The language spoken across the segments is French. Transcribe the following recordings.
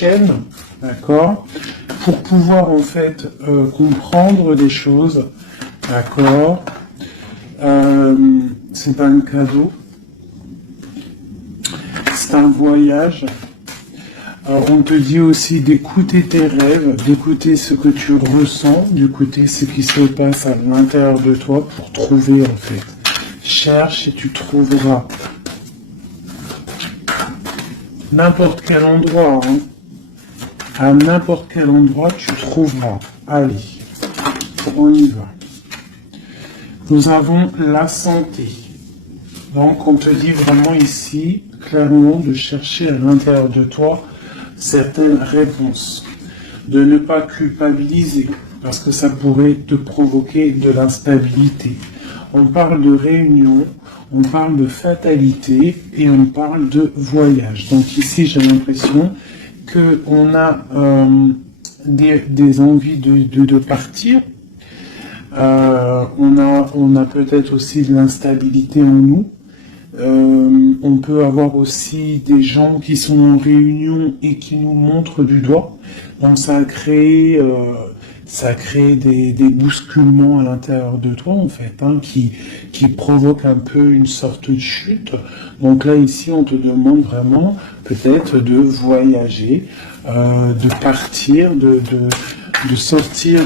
chaîne, d'accord, pour pouvoir en fait comprendre des choses, d'accord. C'est pas un cadeau, c'est un voyage. Alors, on te dit aussi d'écouter tes rêves, d'écouter ce que tu ressens, d'écouter ce qui se passe à l'intérieur de toi pour trouver en fait. Cherche et tu trouveras. N'importe quel endroit, hein. À n'importe quel endroit tu trouveras. Allez, on y va. Nous avons la santé. Donc on te dit vraiment ici, clairement, de chercher à l'intérieur de toi certaines réponses. De ne pas culpabiliser, parce que ça pourrait te provoquer de l'instabilité. On parle de réunion, on parle de fatalité et on parle de voyage. Donc ici j'ai l'impression qu'on a des envies de partir. On a peut-être aussi de l'instabilité en nous. On peut avoir aussi des gens qui sont en réunion et qui nous montrent du doigt. Donc ça a créé des bousculements à l'intérieur de toi en fait, hein, qui provoquent un peu une sorte de chute. Donc là ici on te demande vraiment peut-être de voyager, de partir, de sortir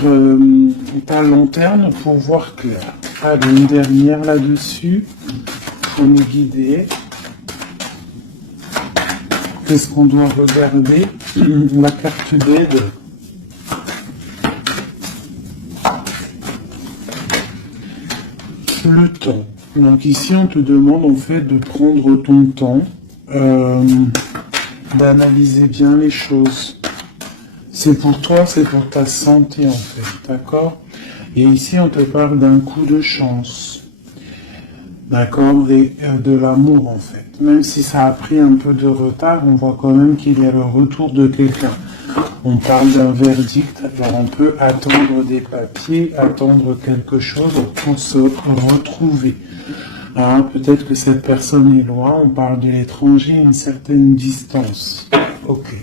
ta lanterne pour voir clair. Allez, une dernière là-dessus. On est guidé. Qu'est-ce qu'on doit regarder? La carte d'aide. Le temps. Donc ici, on te demande en fait de prendre ton temps, d'analyser bien les choses. C'est pour toi, c'est pour ta santé en fait, d'accord? Et ici, on te parle d'un coup de chance. D'accord, et de l'amour en fait. Même si ça a pris un peu de retard, on voit quand même qu'il y a le retour de quelqu'un. On parle d'un verdict, alors on peut attendre des papiers, attendre quelque chose pour se retrouver. Hein, peut-être que cette personne est loin, on parle de l'étranger, une certaine distance. Ok.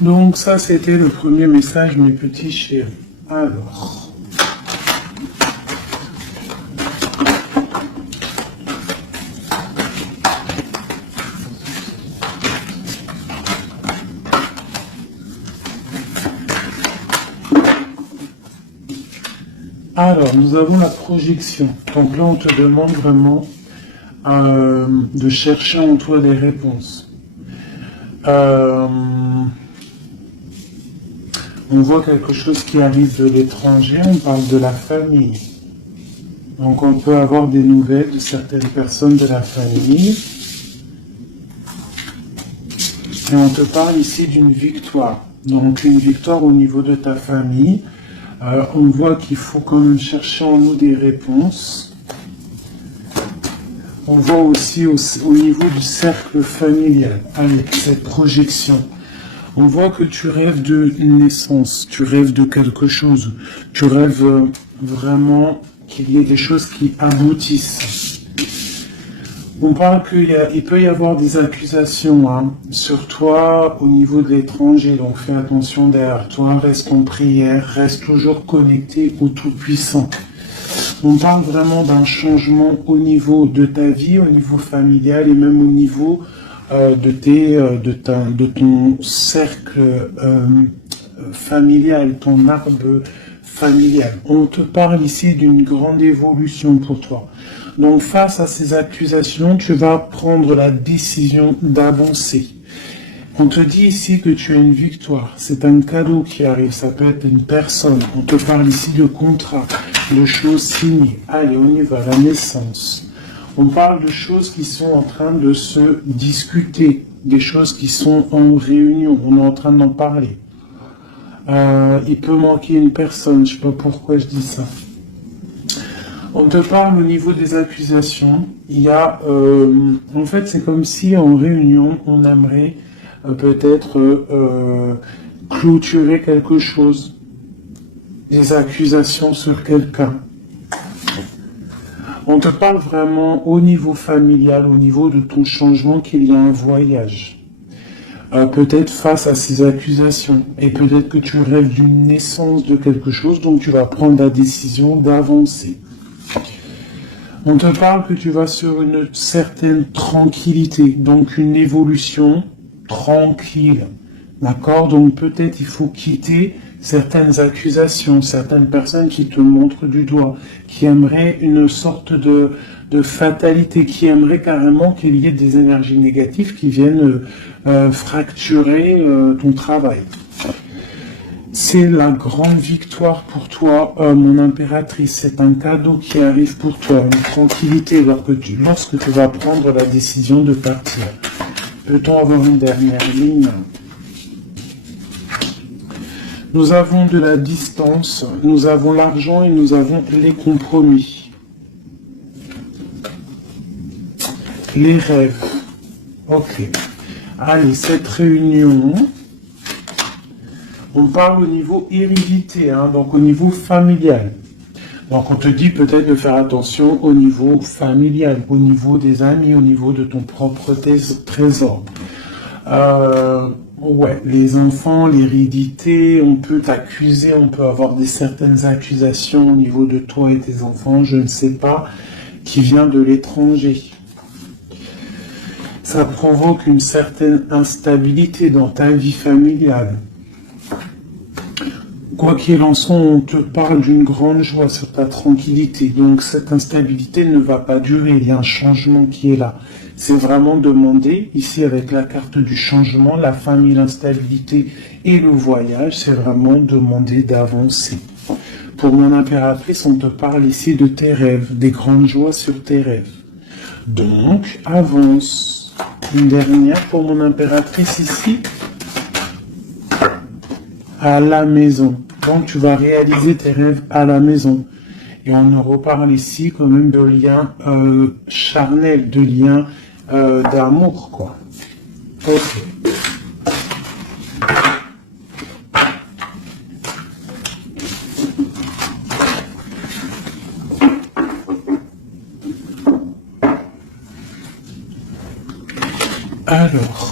Donc ça c'était le premier message, mes petits chéris. Alors, nous avons la projection. Donc là, on te demande vraiment de chercher en toi des réponses. On voit quelque chose qui arrive de l'étranger, on parle de la famille. Donc on peut avoir des nouvelles de certaines personnes de la famille. Et on te parle ici d'une victoire. Donc une victoire au niveau de ta famille. On voit qu'il faut quand même chercher en nous des réponses. On voit aussi au niveau du cercle familial, avec cette projection. On voit que tu rêves de naissance, tu rêves de quelque chose. Tu rêves vraiment qu'il y ait des choses qui aboutissent. On parle qu'il peut y avoir des accusations sur toi au niveau de l'étranger, donc fais attention derrière toi, reste en prière, reste toujours connecté au Tout-Puissant. On parle vraiment d'un changement au niveau de ta vie, au niveau familial et même au niveau de ton cercle familial, ton arbre familial. On te parle ici d'une grande évolution pour toi. Donc face à ces accusations, tu vas prendre la décision d'avancer. On te dit ici que tu as une victoire, c'est un cadeau qui arrive, ça peut être une personne. On te parle ici de contrat, de choses signées. Allez, on y va, la naissance. On parle de choses qui sont en train de se discuter, des choses qui sont en réunion, on est en train d'en parler. Il peut manquer une personne, je ne sais pas pourquoi je dis ça. On te parle au niveau des accusations. Il y a, en fait, c'est comme si en réunion, on aimerait peut-être clôturer quelque chose, des accusations sur quelqu'un. On te parle vraiment au niveau familial, au niveau de ton changement, qu'il y a un voyage. peut-être face à ces accusations. Et peut-être que tu rêves d'une naissance de quelque chose, donc tu vas prendre la décision d'avancer. On te parle que tu vas sur une certaine tranquillité, donc une évolution tranquille. D'accord? Donc peut-être il faut quitter certaines accusations, certaines personnes qui te montrent du doigt, qui aimeraient une sorte de fatalité, qui aimeraient carrément qu'il y ait des énergies négatives qui viennent fracturer ton travail. C'est la grande victoire pour toi, mon impératrice. C'est un cadeau qui arrive pour toi, une tranquillité lorsque tu vas prendre la décision de partir. Peut-on avoir une dernière ligne? Nous avons de la distance, nous avons l'argent et nous avons les compromis. Les rêves. Ok. Allez, cette réunion, on parle au niveau hérédité, donc au niveau familial. Donc on te dit peut-être de faire attention au niveau familial, au niveau des amis, au niveau de ton propre trésor. Ouais, les enfants, l'hérédité, on peut t'accuser, on peut avoir certaines accusations au niveau de toi et tes enfants, je ne sais pas, qui vient de l'étranger. Ça provoque une certaine instabilité dans ta vie familiale. Quoi qu'il en soit, on te parle d'une grande joie sur ta tranquillité. Donc cette instabilité ne va pas durer, il y a un changement qui est là. C'est vraiment demander, ici avec la carte du changement, la famille, l'instabilité et le voyage, c'est vraiment demander d'avancer. Pour mon impératrice, on te parle ici de tes rêves, des grandes joies sur tes rêves. Donc, avance. Une dernière pour mon impératrice ici. À la maison. Donc, tu vas réaliser tes rêves à la maison. Et on nous reparle ici quand même de liens charnels, de liens d'amour, quoi. Ok. Alors...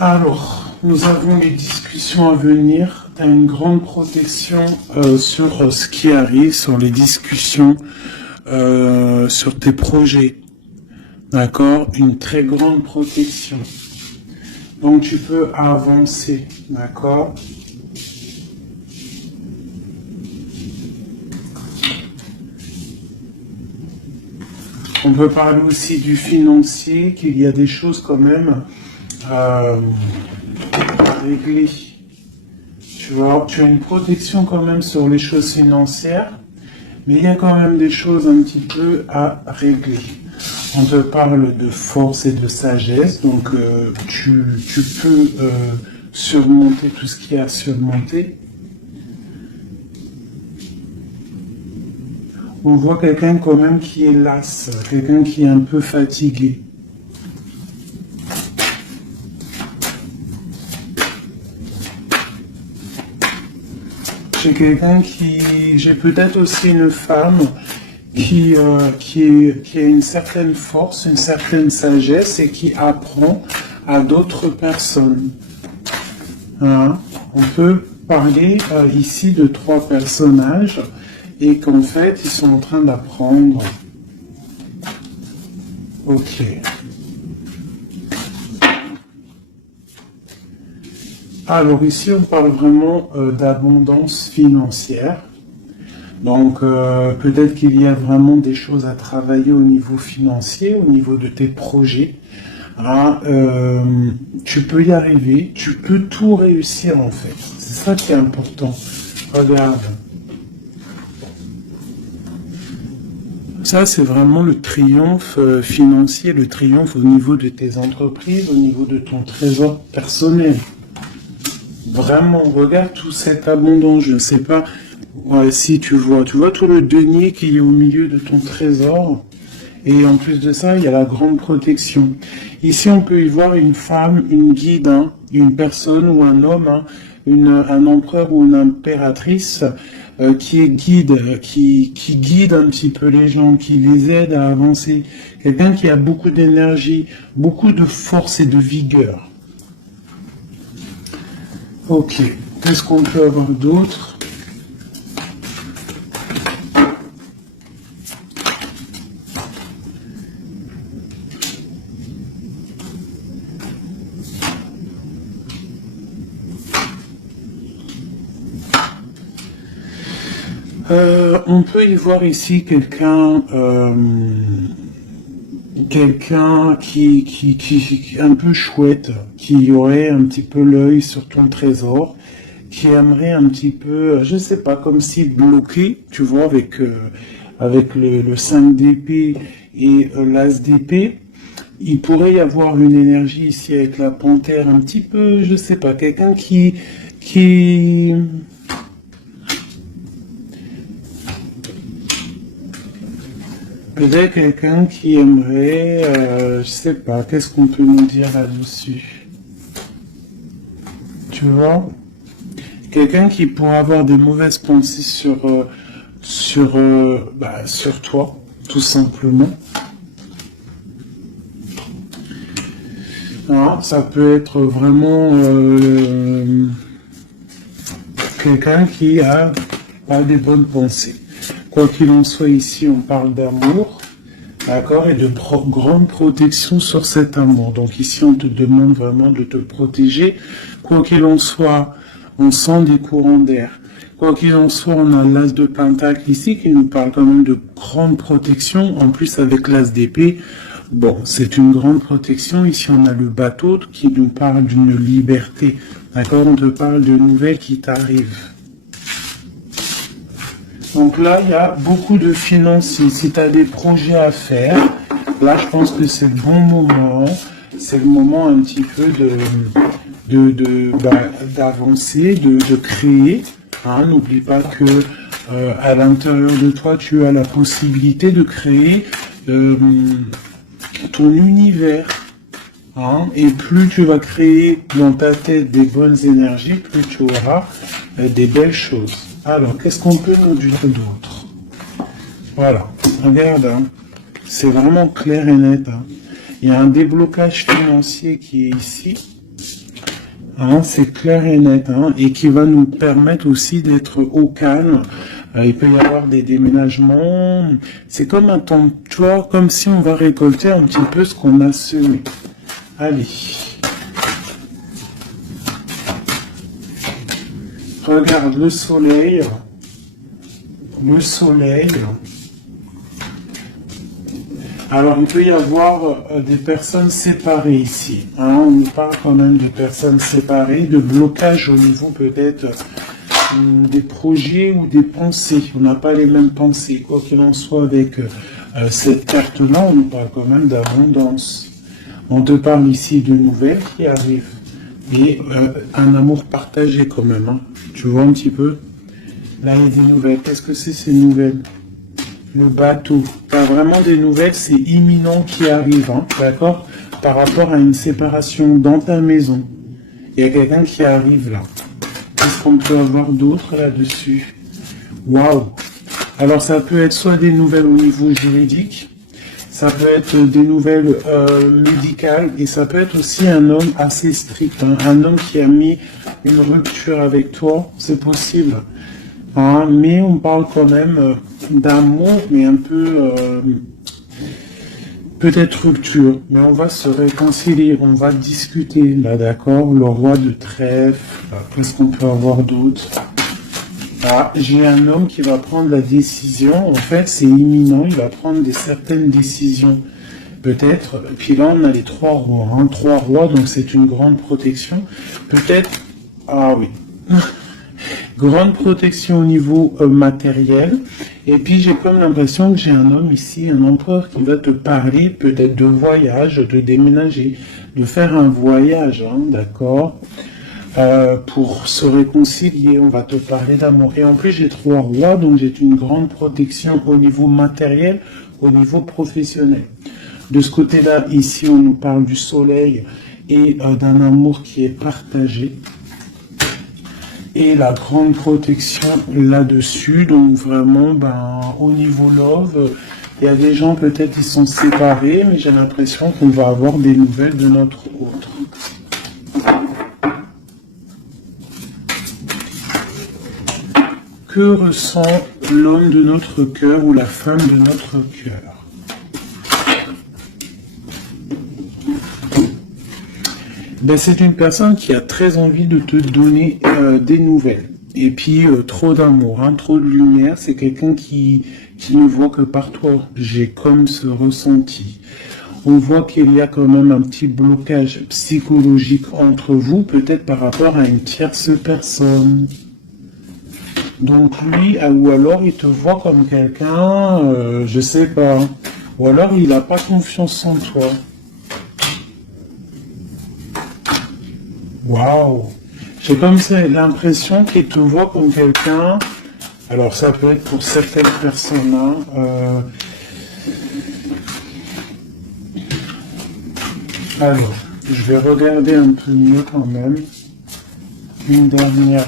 Alors, nous avons les discussions à venir. Tu as une grande protection sur ce qui arrive, sur les discussions, sur tes projets. D'accord? Une très grande protection. Donc, tu peux avancer. D'accord? On peut parler aussi du financier, qu'il y a des choses quand même à régler. Tu vois, tu as une protection quand même sur les choses financières, mais il y a quand même des choses un petit peu à régler. On te parle de force et de sagesse, donc tu peux surmonter tout ce qu'il y a à surmonter. On voit quelqu'un quand même qui est las, quelqu'un qui est un peu fatigué. J'ai peut-être aussi une femme qui a une certaine force, une certaine sagesse et qui apprend à d'autres personnes. Hein? On peut parler ici de 3 personnages et qu'en fait ils sont en train d'apprendre. Ok. Alors ici, on parle vraiment d'abondance financière. Donc peut-être qu'il y a vraiment des choses à travailler au niveau financier, au niveau de tes projets. Hein, tu peux y arriver, tu peux tout réussir en fait. C'est ça qui est important. Regarde. ça, c'est vraiment le triomphe financier, le triomphe au niveau de tes entreprises, au niveau de ton trésor personnel. Vraiment, regarde tout cette abondance. Je ne sais pas si tu vois tout le denier qui est au milieu de ton trésor. Et en plus de ça, il y a la grande protection. Ici, on peut y voir une femme, une guide, hein, une personne ou un homme, hein, un empereur ou une impératrice qui est guide, qui guide un petit peu les gens, qui les aide à avancer. Quelqu'un qui a beaucoup d'énergie, beaucoup de force et de vigueur. Ok, qu'est-ce qu'on peut avoir d'autre? On peut y voir ici quelqu'un qui un peu chouette, qui aurait un petit peu l'œil sur ton trésor, qui aimerait un petit peu, je sais pas, comme si bloqué, tu vois, avec le 5 d'épée et l'as d'épée. Il pourrait y avoir une énergie ici avec la panthère, un petit peu, je sais pas, quelqu'un qui peut-être quelqu'un qui aimerait, je sais pas, qu'est-ce qu'on peut nous dire là-dessus? Tu vois? Quelqu'un qui pourrait avoir des mauvaises pensées sur toi, tout simplement. Alors, ça peut être vraiment quelqu'un qui a pas des bonnes pensées. Quoi qu'il en soit, ici, on parle d'amour, d'accord, et de grande protection sur cet amour. Donc ici, on te demande vraiment de te protéger. Quoi qu'il en soit, on sent des courants d'air. Quoi qu'il en soit, on a l'as de pentacle ici qui nous parle quand même de grande protection. En plus, avec l'as d'épée, bon, c'est une grande protection. Ici, on a le bateau qui nous parle d'une liberté. D'accord, on te parle de nouvelles qui t'arrivent. Donc là, il y a beaucoup de financiers. Si tu as des projets à faire, là, je pense que c'est le bon moment. C'est le moment un petit peu d'avancer, de créer. Hein, n'oublie pas que à l'intérieur de toi, tu as la possibilité de créer ton univers. Hein, et plus tu vas créer dans ta tête des bonnes énergies, plus tu auras des belles choses. Alors, qu'est-ce qu'on peut nous dire d'autre? Voilà, regarde, hein, c'est vraiment clair et net. Hein. Il y a un déblocage financier qui est ici. Hein, c'est clair et net, hein, et qui va nous permettre aussi d'être au calme. Il peut y avoir des déménagements. C'est comme un temps, tu vois, comme si on va récolter un petit peu ce qu'on a semé. Allez. Regarde le soleil. Le soleil. Alors, il peut y avoir des personnes séparées ici. Hein, on nous parle quand même de personnes séparées, de blocage au niveau peut-être des projets ou des pensées. On n'a pas les mêmes pensées. Quoi qu'il en soit, avec cette carte-là, on nous parle quand même d'abondance. On te parle ici de nouvelles qui arrivent. Et un amour partagé quand même. Hein. Tu vois un petit peu? Là, il y a des nouvelles. Qu'est-ce que c'est ces nouvelles? Le bateau. Pas vraiment des nouvelles, c'est imminent qui arrive. Hein, d'accord? Par rapport à une séparation dans ta maison. Il y a quelqu'un qui arrive là. Qu'est-ce qu'on peut avoir d'autre là-dessus? Waouh! Alors, ça peut être soit des nouvelles au niveau juridique. Ça peut être des nouvelles médicales et ça peut être aussi un homme assez strict, hein, un homme qui a mis une rupture avec toi, c'est possible. Hein, mais on parle quand même d'amour, mais un peu peut-être rupture. Mais on va se réconcilier, on va discuter, là d'accord, le roi de trèfle, qu'est-ce qu'on peut avoir d'autre? Ah, j'ai un homme qui va prendre la décision, en fait c'est imminent, il va prendre certaines décisions, peut-être, puis là on a les 3 rois, hein, 3 rois, donc c'est une grande protection, peut-être, ah oui, Grande protection au niveau matériel. Et puis j'ai comme l'impression que j'ai un homme ici, un empereur qui va te parler peut-être de voyage, de déménager, de faire un voyage, hein, d'accord, pour se réconcilier. On va te parler d'amour. Et en plus j'ai 3 rois, donc j'ai une grande protection au niveau matériel, au niveau professionnel. De ce côté-là, ici on nous parle du soleil et d'un amour qui est partagé. Et la grande protection là-dessus, donc vraiment, au niveau love, il y a des gens peut-être qui sont séparés, mais j'ai l'impression qu'on va avoir des nouvelles de notre autre. Que ressent l'homme de notre cœur ou la femme de notre cœur? C'est une personne qui a très envie de te donner des nouvelles. Et puis, trop d'amour, hein, trop de lumière. C'est quelqu'un qui ne voit que par toi. J'ai comme ce ressenti. On voit qu'il y a quand même un petit blocage psychologique entre vous, peut-être par rapport à une tierce personne. Donc lui, ou alors il te voit comme quelqu'un, je sais pas. Ou alors il n'a pas confiance en toi. Waouh! J'ai comme ça l'impression qu'il te voit comme quelqu'un. Alors ça peut être pour certaines personnes. Hein, Alors, je vais regarder un peu mieux quand même. Une dernière.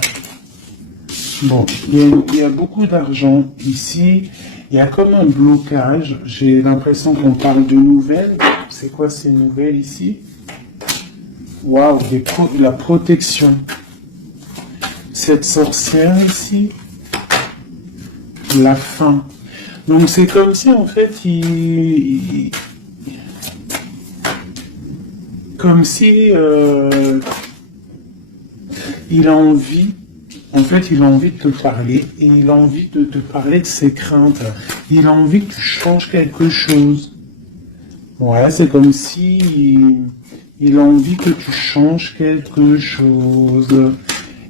Bon, il y a beaucoup d'argent ici. Il y a comme un blocage. J'ai l'impression qu'on parle de nouvelles. C'est quoi ces nouvelles ici? Waouh, de la protection. Cette sorcière ici, la fin. Donc c'est comme si en fait comme si il a envie, en fait il a envie de te parler et il a envie de te parler de ses craintes. Il a envie que tu changes quelque chose. Ouais, c'est comme si il a envie que tu changes quelque chose.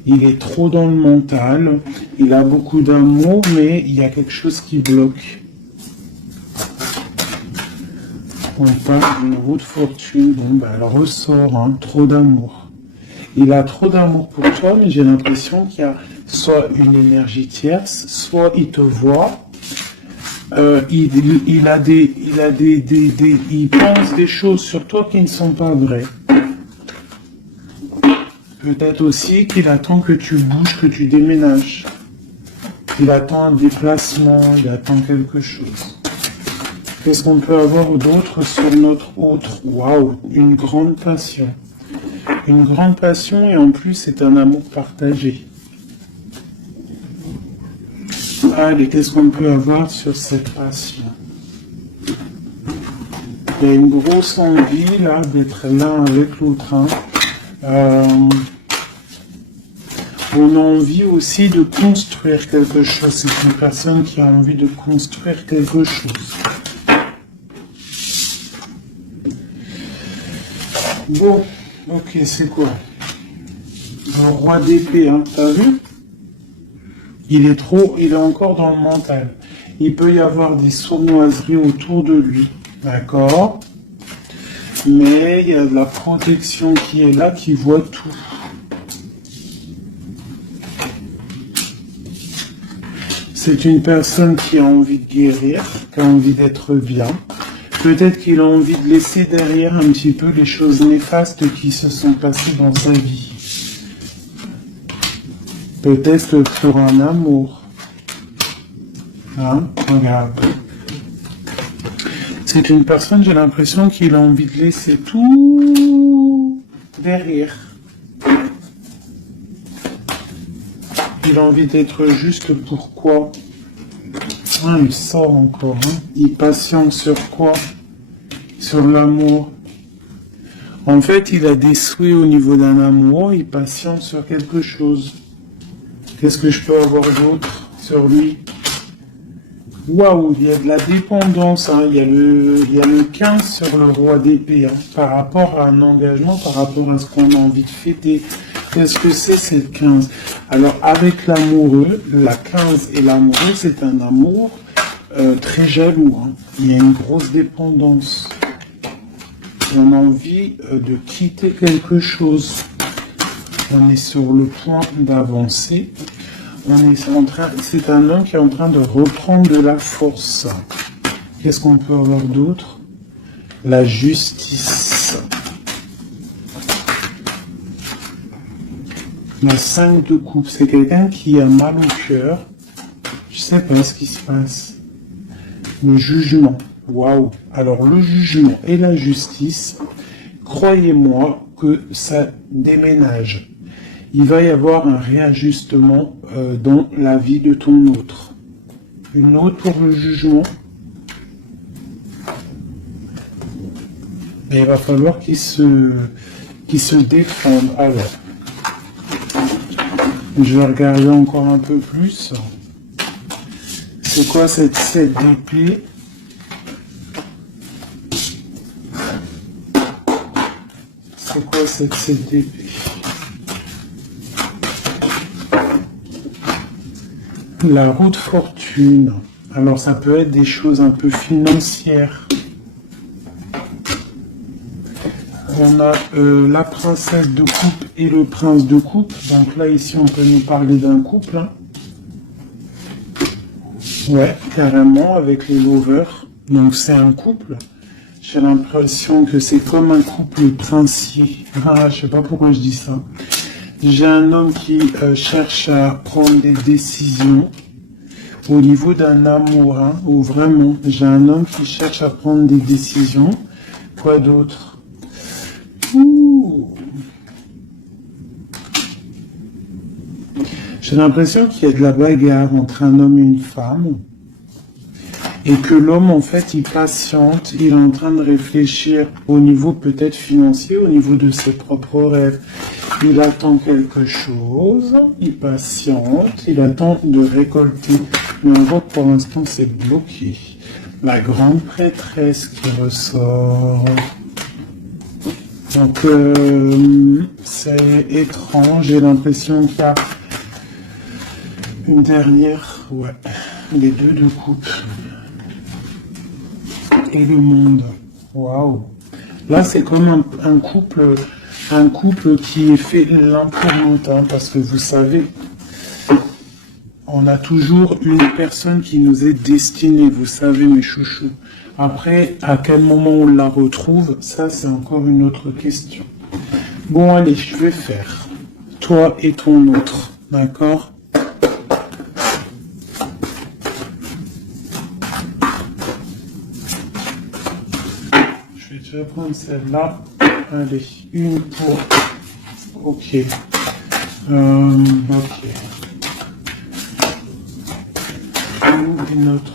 Il est trop dans le mental. Il a beaucoup d'amour, mais il y a quelque chose qui bloque. On parle d'une roue de fortune. Bon, elle ressort, hein, trop d'amour. Il a trop d'amour pour toi, mais j'ai l'impression qu'il y a soit une énergie tierce, soit il te voit. Il pense des choses sur toi qui ne sont pas vraies. Peut-être aussi qu'il attend que tu bouges, que tu déménages. Il attend un déplacement, il attend quelque chose. Qu'est-ce qu'on peut avoir d'autre sur notre autre? Waouh, une grande passion. Une grande passion et en plus c'est un amour partagé. Allez, qu'est-ce qu'on peut avoir sur cette passion? Il y a une grosse envie là d'être l'un avec l'autre. Hein. On a envie aussi de construire quelque chose. C'est une personne qui a envie de construire quelque chose. Bon, ok, c'est quoi? Le roi d'épée, hein, t'as vu? Il est encore dans le mental. Il peut y avoir des sournoiseries autour de lui, d'accord? Mais il y a de la protection qui est là, qui voit tout. C'est une personne qui a envie de guérir, qui a envie d'être bien. Peut-être qu'il a envie de laisser derrière un petit peu les choses néfastes qui se sont passées dans sa vie. Peut-être pour un amour. Hein? Regarde. C'est une personne, j'ai l'impression qu'il a envie de laisser tout derrière. Il a envie d'être juste pourquoi. Ah, il sort encore. Hein? Il patiente sur quoi? Sur l'amour. En fait, il a des souhaits au niveau d'un amour. Il patiente sur quelque chose. Qu'est-ce que je peux avoir d'autre sur lui? Waouh, il y a de la dépendance. Hein. Il y a le 15 sur le roi d'épée. Hein, par rapport à un engagement, par rapport à ce qu'on a envie de fêter. Qu'est-ce que c'est le 15? Alors, avec l'amoureux, la 15 et l'amoureux, c'est un amour très jaloux. Hein. Il y a une grosse dépendance. On a envie de quitter quelque chose. On est sur le point d'avancer. C'est un homme qui est en train de reprendre de la force. Qu'est-ce qu'on peut avoir d'autre? La justice. La 5 de coupe, c'est quelqu'un qui a mal au cœur. Je sais pas ce qui se passe. Le jugement. Waouh. Alors le jugement et la justice, croyez-moi que ça déménage. Il va y avoir un réajustement dans la vie de ton autre. Une autre pour le jugement. Et il va falloir qu'il se défende. Alors, je vais regarder encore un peu plus. C'est quoi cette 7 d'épée? C'est quoi cette 7 d'épée? La roue de fortune. Alors ça peut être des choses un peu financières. On a la princesse de coupe et le prince de coupe. Donc là ici on peut nous parler d'un couple. Hein. Ouais, carrément avec les lovers. Donc c'est un couple. J'ai l'impression que c'est comme un couple princier. Ah, je sais pas pourquoi je dis ça. J'ai un homme qui cherche à prendre des décisions au niveau d'un amour, hein, ou vraiment, j'ai un homme qui cherche à prendre des décisions. Quoi d'autre? J'ai l'impression qu'il y a de la bagarre entre un homme et une femme. Et que l'homme, en fait, il patiente, il est en train de réfléchir au niveau peut-être financier, au niveau de ses propres rêves. Il attend quelque chose, il patiente, il attend de récolter. Mais on voit que pour l'instant, c'est bloqué. La grande prêtresse qui ressort. Donc, c'est étrange, j'ai l'impression qu'il y a une dernière, ouais, les deux de coupe. Et le monde. Waouh. Là, c'est comme un couple qui est fait l'un pour l'autre, hein, parce que vous savez, on a toujours une personne qui nous est destinée, vous savez, mes chouchous. Après, à quel moment on la retrouve, ça, c'est encore une autre question. Bon, allez, je vais faire toi et ton autre, d'accord? Je vais prendre celle-là. Allez, une pour... Ok. Ok. Une autre.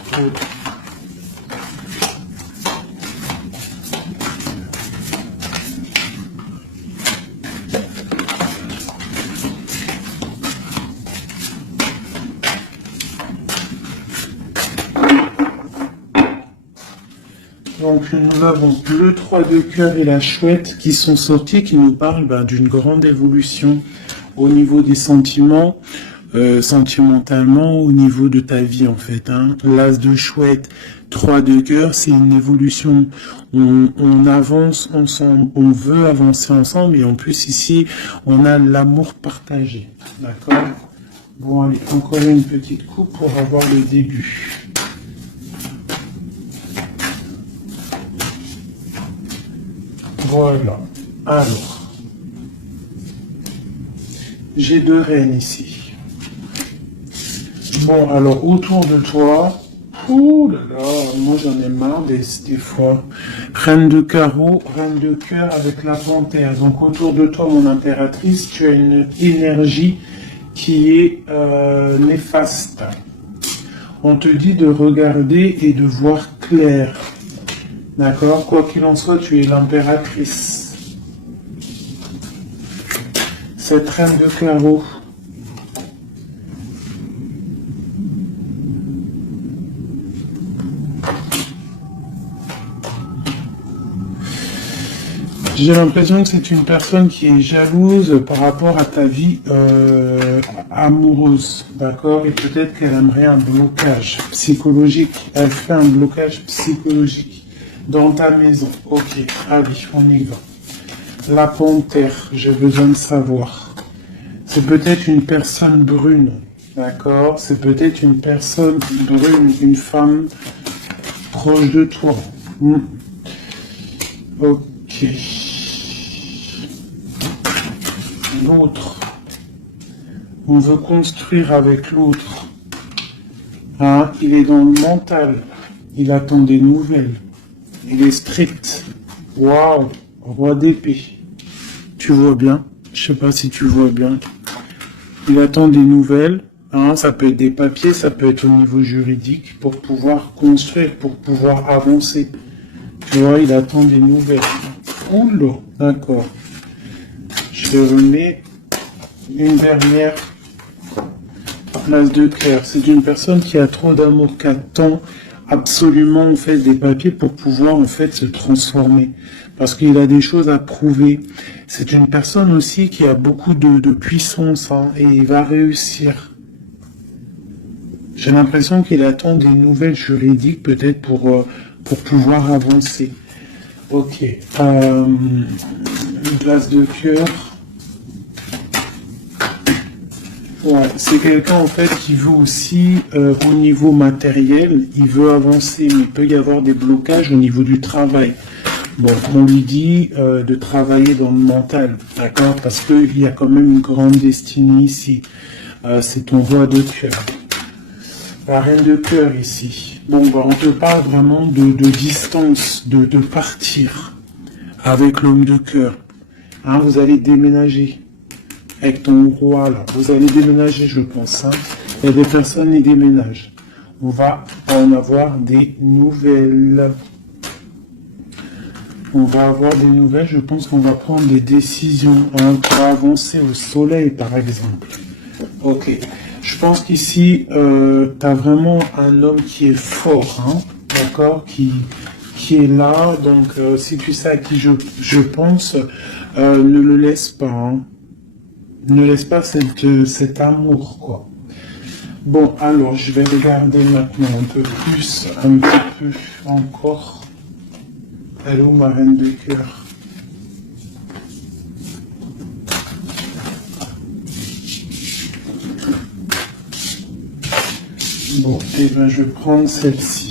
Donc nous avons le 3 de cœur et la chouette qui sont sortis, qui nous parlent d'une grande évolution au niveau des sentiments, sentimentalement, au niveau de ta vie en fait. Hein. L'as de chouette, 3 de cœur, c'est une évolution. On avance ensemble, on veut avancer ensemble et en plus ici, on a l'amour partagé. D'accord? Bon, allez, encore une petite coupe pour avoir le début. Voilà. Alors, j'ai 2 reines ici. Bon, alors, autour de toi, ouh là là, moi j'en ai marre des fois. Reine de carreau, reine de cœur avec la panthère. Donc, autour de toi, mon impératrice, tu as une énergie qui est néfaste. On te dit de regarder et de voir clair. D'accord? Quoi qu'il en soit, tu es l'impératrice. Cette reine de carreau. J'ai l'impression que c'est une personne qui est jalouse par rapport à ta vie amoureuse, d'accord? Et peut-être qu'elle aimerait un blocage psychologique. Elle fait un blocage psychologique dans ta maison. Ok, allez, on y va. La panthère, j'ai besoin de savoir. C'est peut-être une personne brune, d'accord? C'est peut-être une personne brune, une femme proche de toi. Ok. L'autre. On veut construire avec l'autre. Hein? Il est dans le mental. Il attend des nouvelles. Il est strict. Waouh. Roi d'épée. Tu vois bien? Je sais pas si tu vois bien. Il attend des nouvelles. Hein? Ça peut être des papiers, ça peut être au niveau juridique pour pouvoir construire, pour pouvoir avancer. Tu vois, il attend des nouvelles. Oh là, d'accord. Je remets une dernière place de cœur. C'est une personne qui a trop d'amour, qui attend absolument en fait des papiers pour pouvoir en fait se transformer. Parce qu'il a des choses à prouver. C'est une personne aussi qui a beaucoup de puissance hein, et il va réussir. J'ai l'impression qu'il attend des nouvelles juridiques peut-être pour pouvoir avancer. Ok. Une place de cœur. Ouais, c'est quelqu'un en fait qui veut aussi au niveau matériel, il veut avancer, mais il peut y avoir des blocages au niveau du travail. Bon, on lui dit de travailler dans le mental, d'accord, parce qu'il y a quand même une grande destinée ici. C'est ton roi de cœur. La reine de cœur ici. Bon, bah, on te parle vraiment de distance, de partir avec l'homme de cœur. Hein, vous allez déménager. Avec ton roi, là, vous allez déménager, je pense. Hein. Il y a des personnes qui déménagent. On va en avoir des nouvelles. On va avoir des nouvelles. Je pense qu'on va prendre des décisions hein, pour avancer au soleil, par exemple. Ok. Je pense qu'ici, tu as vraiment un homme qui est fort, hein, d'accord, qui est là. Donc, si tu sais à qui je pense, ne le laisse pas. Hein. Ne laisse pas cet amour, quoi. Bon, alors, je vais regarder maintenant un peu plus, un petit peu encore. Elle est où ma reine de cœur? Bon, et ben je vais prendre celle-ci.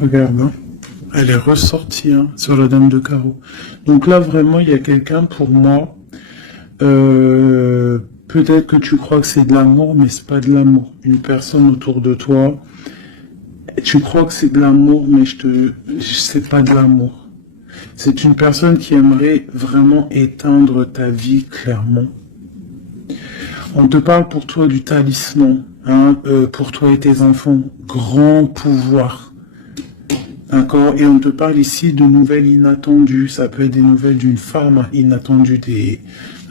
Regarde, hein. Elle est ressortie hein, sur la dame de carreau. Donc là, vraiment, il y a quelqu'un pour moi. Peut-être que tu crois que c'est de l'amour, mais c'est pas de l'amour. Une personne autour de toi, tu crois que c'est de l'amour, mais c'est pas de l'amour. C'est une personne qui aimerait vraiment éteindre ta vie, clairement. On te parle pour toi du talisman, hein, pour toi et tes enfants. Grand pouvoir. D'accord. Et on te parle ici de nouvelles inattendues. Ça peut être des nouvelles d'une femme inattendue.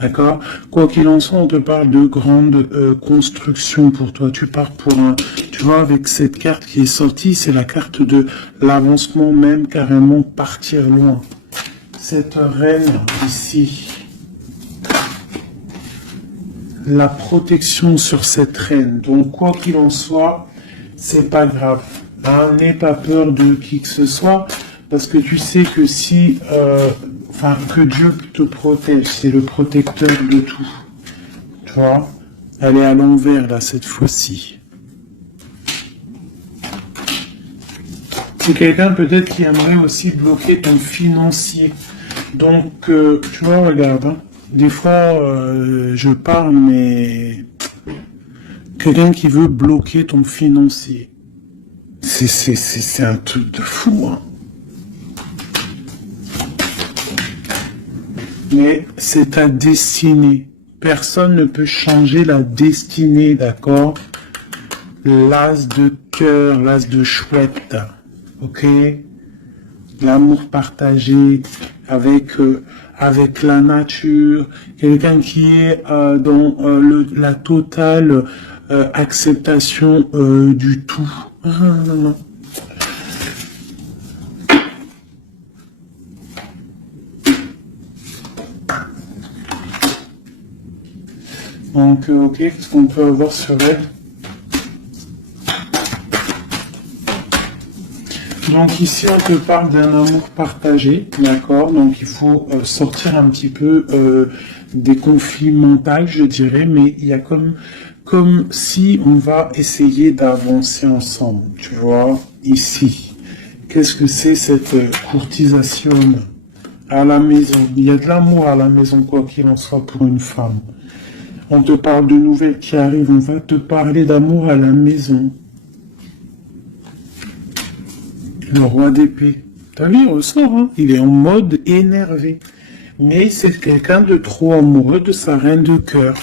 D'accord. Quoi qu'il en soit, on te parle de grandes constructions pour toi. Tu pars pour un... Tu vois, avec cette carte qui est sortie, c'est la carte de l'avancement même, carrément partir loin. Cette reine ici, la protection sur cette reine. Donc, quoi qu'il en soit, c'est pas grave. Hein, n'aie pas peur de qui que ce soit, parce que tu sais que si, que Dieu te protège, c'est le protecteur de tout. Tu vois, elle est à l'envers là cette fois-ci. C'est quelqu'un peut-être qui aimerait aussi bloquer ton financier. Donc, tu vois, regarde, hein, Des fois, je parle, mais quelqu'un qui veut bloquer ton financier. C'est un truc de fou, hein. Mais c'est ta destinée. Personne ne peut changer la destinée, d'accord? L'as de cœur, l'as de chouette, ok? L'amour partagé avec la nature, quelqu'un qui est dans la totale acceptation du tout. Ah, non, non. Donc, ok, qu'est-ce qu'on peut avoir sur elle? Donc ici, on te parle d'un amour partagé, d'accord? Donc il faut sortir un petit peu des conflits mentaux, je dirais, mais il y a comme si on va essayer d'avancer ensemble, tu vois, ici. Qu'est-ce que c'est cette courtisation à la maison? Il y a de l'amour à la maison, quoi qu'il en soit, pour une femme. On te parle de nouvelles qui arrivent, on va te parler d'amour à la maison. Le roi d'épée. T'as vu, il ressort, hein? Il est en mode énervé. Mais c'est quelqu'un de trop amoureux de sa reine de cœur.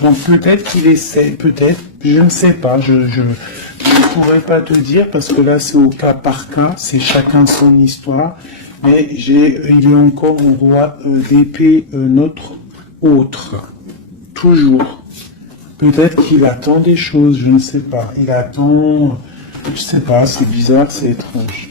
Donc peut-être qu'il essaie, peut-être, je ne sais pas, je ne pourrais pas te dire parce que là c'est au cas par cas, c'est chacun son histoire. Mais il est encore un roi d'épée, notre autre. Toujours. Peut-être qu'il attend des choses, je ne sais pas. Il attend, je sais pas, c'est bizarre, c'est étrange.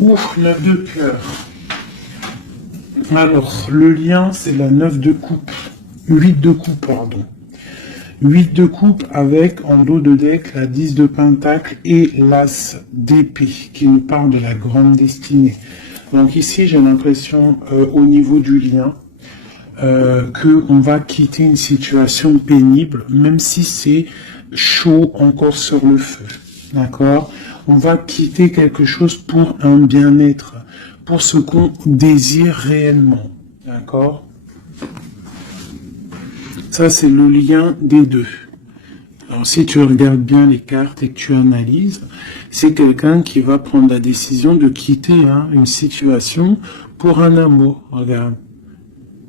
Ouf, 9 de cœur. Alors, le lien, c'est la 9 de coupe. 8 de coupe, pardon. 8 de coupe avec, en dos de deck, la 10 de pentacle et l'as d'épée, qui nous parle de la grande destinée. Donc ici, j'ai l'impression, au niveau du lien, qu'on va quitter une situation pénible, même si c'est chaud encore sur le feu. D'accord? On va quitter quelque chose pour un bien-être, pour ce qu'on désire réellement. D'accord? Ça, c'est le lien des deux. Alors, si tu regardes bien les cartes et que tu analyses, c'est quelqu'un qui va prendre la décision de quitter une situation pour un amour. Regarde.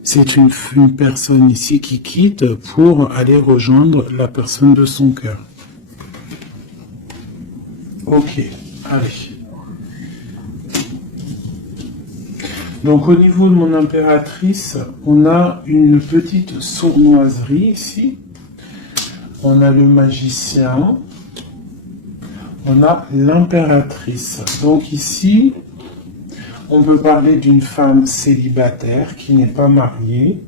C'est une personne ici qui quitte pour aller rejoindre la personne de son cœur. Ok, allez. Donc au niveau de mon impératrice, on a une petite sournoiserie ici. On a le magicien. On a l'impératrice. Donc ici, on peut parler d'une femme célibataire qui n'est pas mariée.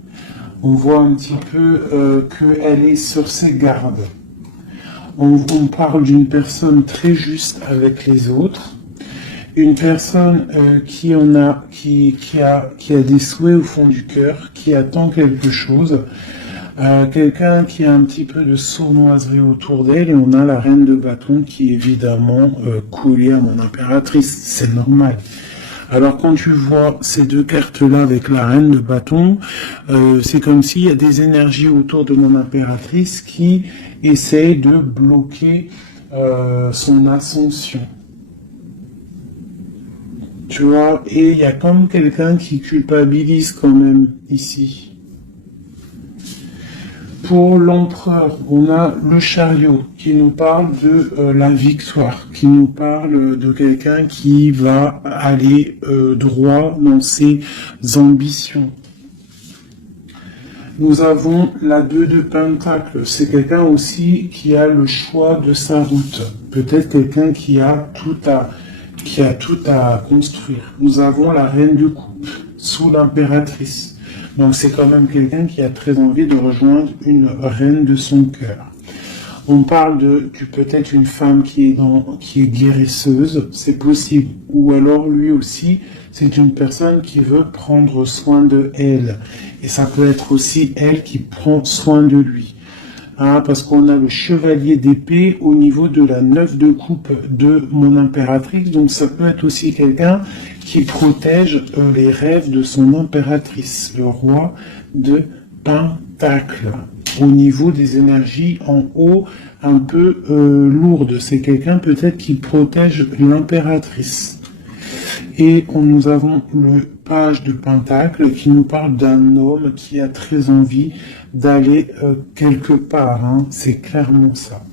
On voit un petit peu qu'elle est sur ses gardes. On parle d'une personne très juste avec les autres. Une personne qui a des souhaits au fond du cœur, qui attend quelque chose. Quelqu'un qui a un petit peu de sournoiserie autour d'elle. Et on a la reine de bâton qui est évidemment collée à mon impératrice. C'est normal. Alors quand tu vois ces deux cartes-là avec la reine de bâton, c'est comme s'il y a des énergies autour de mon impératrice qui essayent de bloquer son ascension. Tu vois, et il y a comme quelqu'un qui culpabilise quand même ici. Pour l'empereur, on a le chariot qui nous parle de la victoire, qui nous parle de quelqu'un qui va aller droit dans ses ambitions. Nous avons la 2 de pentacle, c'est quelqu'un aussi qui a le choix de sa route. Peut-être quelqu'un qui a qui a tout à construire. Nous avons la reine de coupe sous l'impératrice. Donc c'est quand même quelqu'un qui a très envie de rejoindre une reine de son cœur. On parle de peut-être une femme qui est guérisseuse, c'est possible. Ou alors lui aussi, c'est une personne qui veut prendre soin de elle. Et ça peut être aussi elle qui prend soin de lui. Hein, parce qu'on a le chevalier d'épée au niveau de la 9 de coupe de mon impératrice. Donc ça peut être aussi quelqu'un qui protège les rêves de son impératrice, le roi de Pentacle. Au niveau des énergies en haut, un peu lourdes. C'est quelqu'un peut-être qui protège l'impératrice. Et nous avons le page de Pentacle qui nous parle d'un homme qui a très envie d'aller quelque part. Hein. C'est clairement ça.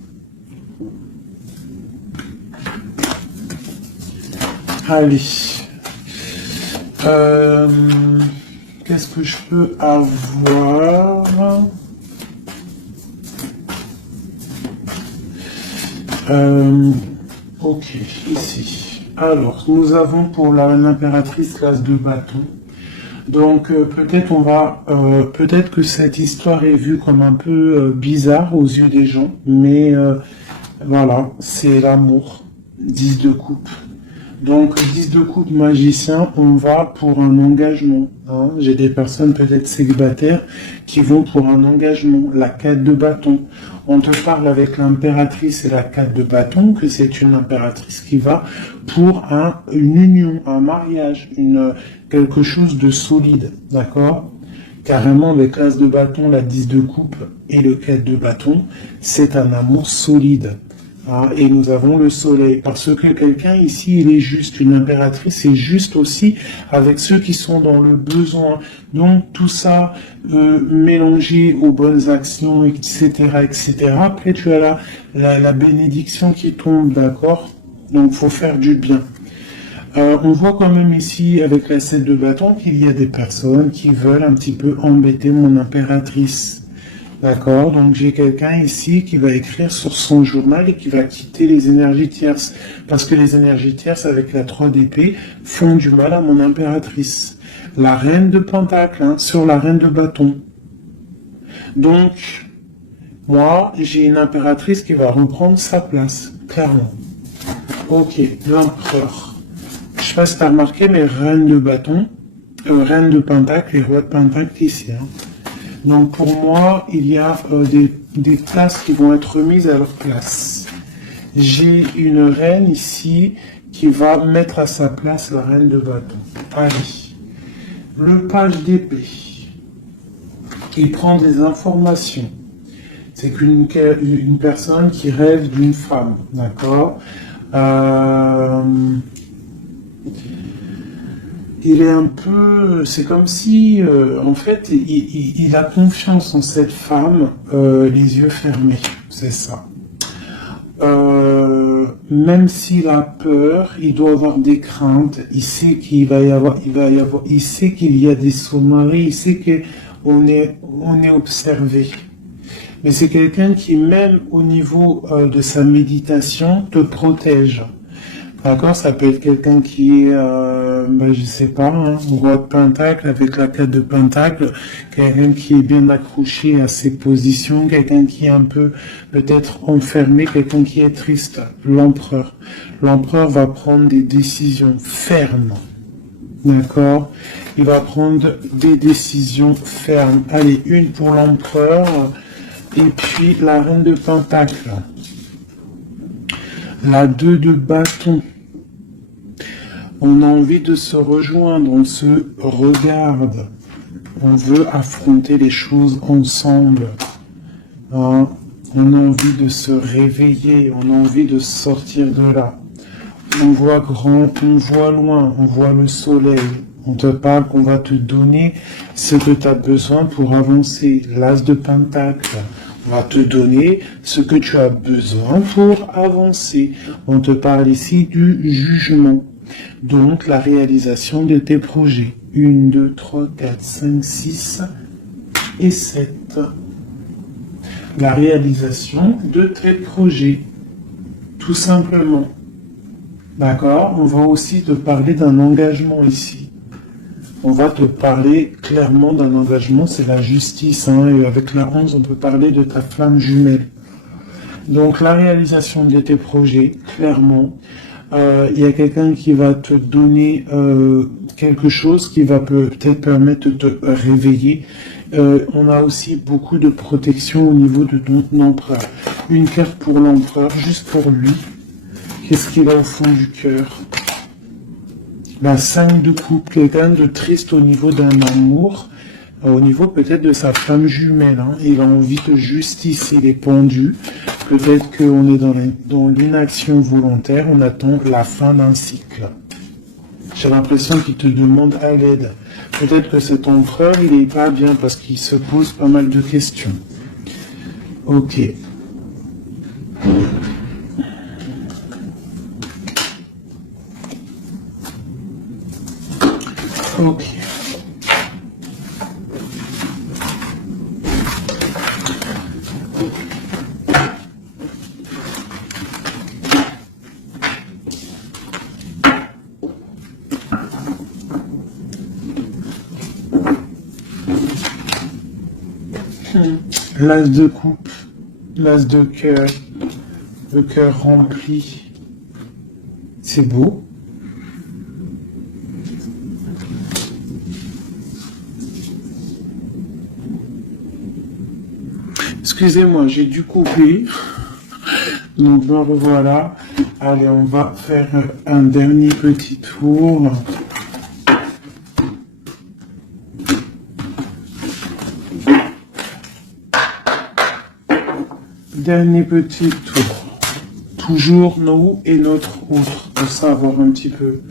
Allez. Qu'est-ce que je peux avoir? Ok, ici. Alors, nous avons pour l'impératrice l'as de bâton. Donc peut-être que cette histoire est vue comme un peu bizarre aux yeux des gens, mais voilà, c'est l'amour. 10 de coupe. Donc 10 de coupe magicien, on va pour un engagement. Hein. J'ai des personnes peut-être célibataires qui vont pour un engagement. La 4 de bâton. On te parle avec l'impératrice et la 4 de bâton que c'est une impératrice qui va pour une union, un mariage, quelque chose de solide, d'accord? Carrément avec l'as de bâton, la 10 de coupe et le 4 de bâton, c'est un amour solide. Ah, et nous avons le soleil, parce que quelqu'un ici, il est juste, une impératrice est juste aussi avec ceux qui sont dans le besoin. Donc tout ça mélangé aux bonnes actions, etc., etc. Après tu as la bénédiction qui tombe, d'accord? Donc faut faire du bien. On voit quand même ici, avec la 7 de bâton, qu'il y a des personnes qui veulent un petit peu embêter mon impératrice. D'accord, donc j'ai quelqu'un ici qui va écrire sur son journal et qui va quitter les énergies tierces. Parce que les énergies tierces avec la 3 d'épée font du mal à mon impératrice. La reine de pentacle, hein, sur la reine de bâton. Donc, moi, j'ai une impératrice qui va reprendre sa place, clairement. Ok, l'empereur. Je sais pas si tu as remarqué, mais reine de bâton, reine de pentacle et roi de pentacle ici, hein. Donc pour moi, il y a des places qui vont être remises à leur place. J'ai une reine ici qui va mettre à sa place la reine de bâton. Allez. Le page d'épée. Il prend des informations. C'est une personne qui rêve d'une femme. D'accord? Il est un peu, c'est comme si, en fait, il a confiance en cette femme, les yeux fermés, c'est ça. Même s'il a peur, il doit avoir des craintes. Il sait il sait qu'il y a des sous-marins, il sait qu'on est observé. Mais c'est quelqu'un qui, même au niveau de sa méditation, te protège. D'accord, ça peut être quelqu'un qui est, je sais pas, hein, roi de pentacle avec la 4 de pentacle, quelqu'un qui est bien accroché à ses positions, quelqu'un qui est un peu peut-être enfermé, quelqu'un qui est triste, l'empereur. L'empereur va prendre des décisions fermes, d'accord? Il va prendre des décisions fermes. Allez, une pour l'empereur, et puis la reine de pentacle. La 2 de bâton. On a envie de se rejoindre, on se regarde. On veut affronter les choses ensemble. Hein? On a envie de se réveiller, on a envie de sortir de là. On voit grand, on voit loin, on voit le soleil. On te parle qu'on va te donner ce que tu as besoin pour avancer. L'as de pentacle. On va te donner ce que tu as besoin pour avancer. On te parle ici du jugement. Donc, la réalisation de tes projets. 1, 2, 3, 4, 5, 6 et 7. La réalisation de tes projets. Tout simplement. D'accord? On va aussi te parler d'un engagement ici. On va te parler clairement d'un engagement, c'est la justice, hein, et avec la 11, on peut parler de ta flamme jumelle. Donc la réalisation de tes projets, clairement, il y a quelqu'un qui va te donner quelque chose qui va peut-être permettre de te réveiller. On a aussi beaucoup de protection au niveau de ton empereur. Une carte pour l'empereur, juste pour lui. Qu'est-ce qu'il a au fond du cœur? La 5 de coupe, quelqu'un de triste au niveau d'un amour, au niveau peut-être de sa femme jumelle. Hein. Il a envie de justice, il est pendu. Peut-être qu'on est dans l'inaction volontaire, on attend la fin d'un cycle. J'ai l'impression qu'il te demande à l'aide. Peut-être que cet empereur, il n'est pas bien parce qu'il se pose pas mal de questions. Ok. Ok. L'as de coupe, l'as de cœur, le cœur rempli. C'est beau. Excusez-moi, j'ai dû couper. Donc me revoilà. Allez, on va faire un dernier petit tour. Dernier petit tour. Toujours nous et notre autre, pour savoir un petit peu.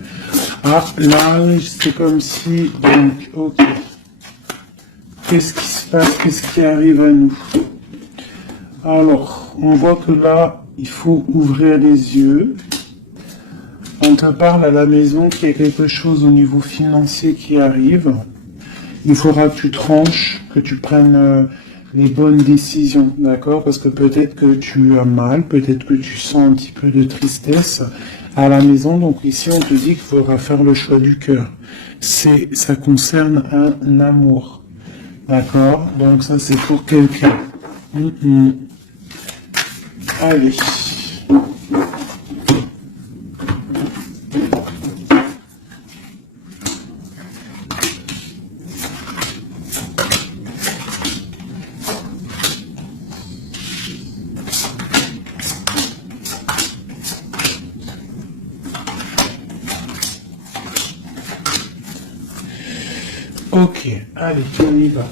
Ah, là, c'est comme si... Donc, ok. Qu'est-ce qui se passe? Qu'est-ce qui arrive à nous? Alors, on voit que là, il faut ouvrir les yeux. On te parle à la maison qu'il y a quelque chose au niveau financier qui arrive. Il faudra que tu tranches, que tu prennes les bonnes décisions, d'accord? Parce que peut-être que tu as mal, peut-être que tu sens un petit peu de tristesse à la maison. Donc ici, on te dit qu'il faudra faire le choix du cœur. Ça concerne un amour, d'accord? Donc ça, c'est pour quelqu'un. Allez. Ok, allez, on y va.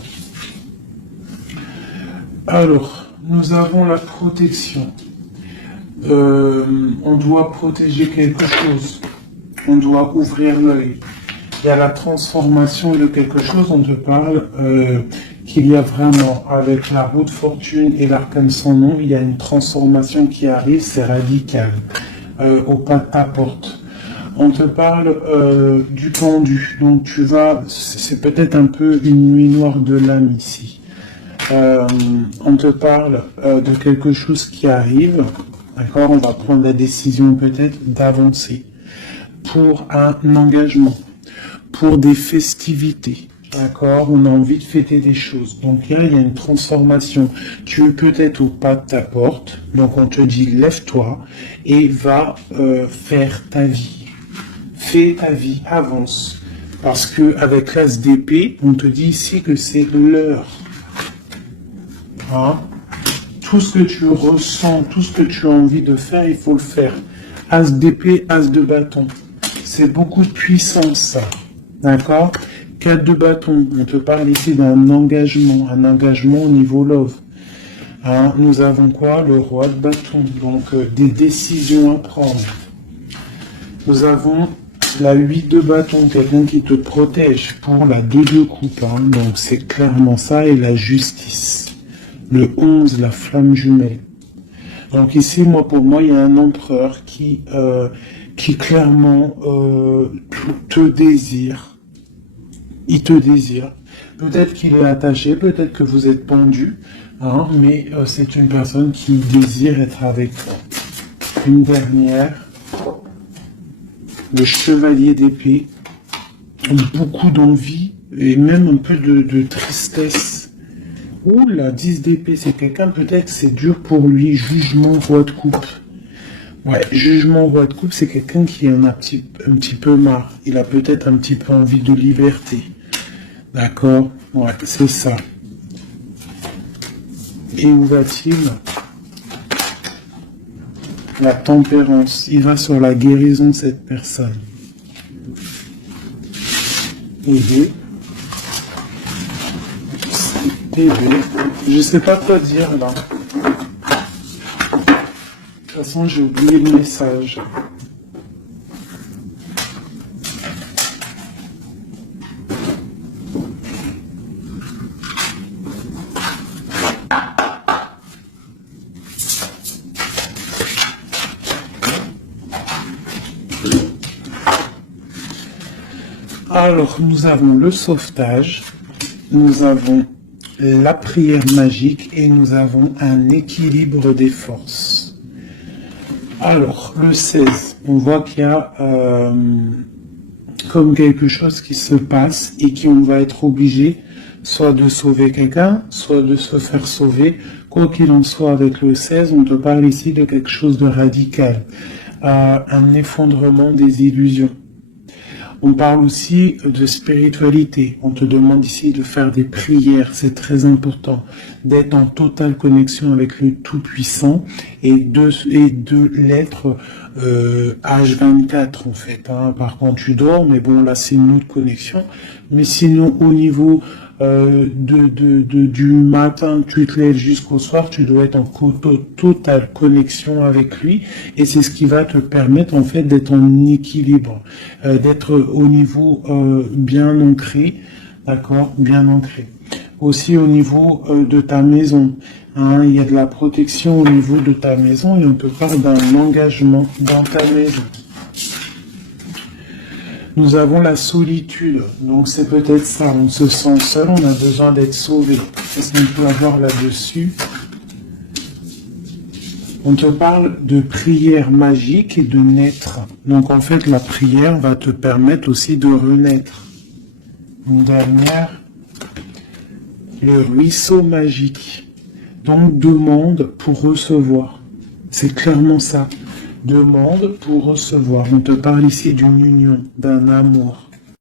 Alors, nous avons la protection. On doit protéger quelque chose. On doit ouvrir l'œil. Il y a la transformation de quelque chose. On te parle qu'il y a vraiment, avec la roue de fortune et l'arcane sans nom, il y a une transformation qui arrive, c'est radical, au pas de ta porte. On te parle du pendu, donc c'est peut-être un peu une nuit noire de l'âme ici. On te parle de quelque chose qui arrive, d'accord? On va prendre la décision peut-être d'avancer pour un engagement, pour des festivités, d'accord? On a envie de fêter des choses. Donc là, il y a une transformation. Tu es peut-être au pas de ta porte, donc on te dit lève-toi et va faire ta vie. Fais ta vie, avance. Parce que avec l'as d'épée, on te dit ici que c'est l'heure. Hein? Tout ce que tu ressens, tout ce que tu as envie de faire, il faut le faire. As d'épée, as de bâton. C'est beaucoup de puissance, ça. D'accord? 4 de bâton. On te parle ici d'un engagement. Un engagement au niveau love. Hein? Nous avons quoi? Le roi de bâton. Donc, des décisions à prendre. Nous avons la 8 de bâton, quelqu'un qui te protège pour la 2 de coupe. Hein. Donc c'est clairement ça, et la justice. Le 11, la flamme jumelle. Donc ici, pour moi, il y a un empereur qui clairement te désire. Il te désire. Peut-être qu'il est attaché, peut-être que vous êtes pendu, hein, mais c'est une personne qui désire être avec toi. Une dernière. le chevalier d'épée, beaucoup d'envie et même un peu de tristesse. Ouh là, 10 d'épée, c'est quelqu'un, peut-être c'est dur pour lui, jugement, roi de coupe. Ouais, jugement, roi de coupe, c'est quelqu'un qui en a un petit peu marre. Il a peut-être un petit peu envie de liberté. D'accord? Ouais, c'est ça. Et où va-t-il? La tempérance. Il va sur la guérison de cette personne. Et je sais pas quoi dire là. De toute façon, j'ai oublié le message. Alors, nous avons le sauvetage, nous avons la prière magique et nous avons un équilibre des forces. Alors, le 16, on voit qu'il y a comme quelque chose qui se passe et qu'on va être obligé soit de sauver quelqu'un, soit de se faire sauver. Quoi qu'il en soit, avec le 16, on te parle ici de quelque chose de radical, un effondrement des illusions. On parle aussi de spiritualité. On te demande ici de faire des prières, c'est très important, d'être en totale connexion avec le Tout-Puissant et de l'être H24 en fait. Hein. Par contre, tu dors, mais bon, là c'est une autre connexion. Mais sinon, au niveau du matin, tu te lèves jusqu'au soir, tu dois être en totale connexion avec lui, et c'est ce qui va te permettre en fait d'être en équilibre, d'être au niveau bien ancré, d'accord, bien ancré. Aussi au niveau de ta maison, hein, il y a de la protection au niveau de ta maison et on te parle d'un engagement dans ta maison. Nous avons la solitude, donc c'est peut-être ça, on se sent seul, on a besoin d'être sauvé. Qu'est-ce qu'on peut avoir là-dessus? On te parle de prière magique et de naître. Donc en fait, la prière va te permettre aussi de renaître. Une dernière, le ruisseau magique. Donc demande pour recevoir. C'est clairement ça. Demande pour recevoir. On te parle ici d'une union, d'un amour.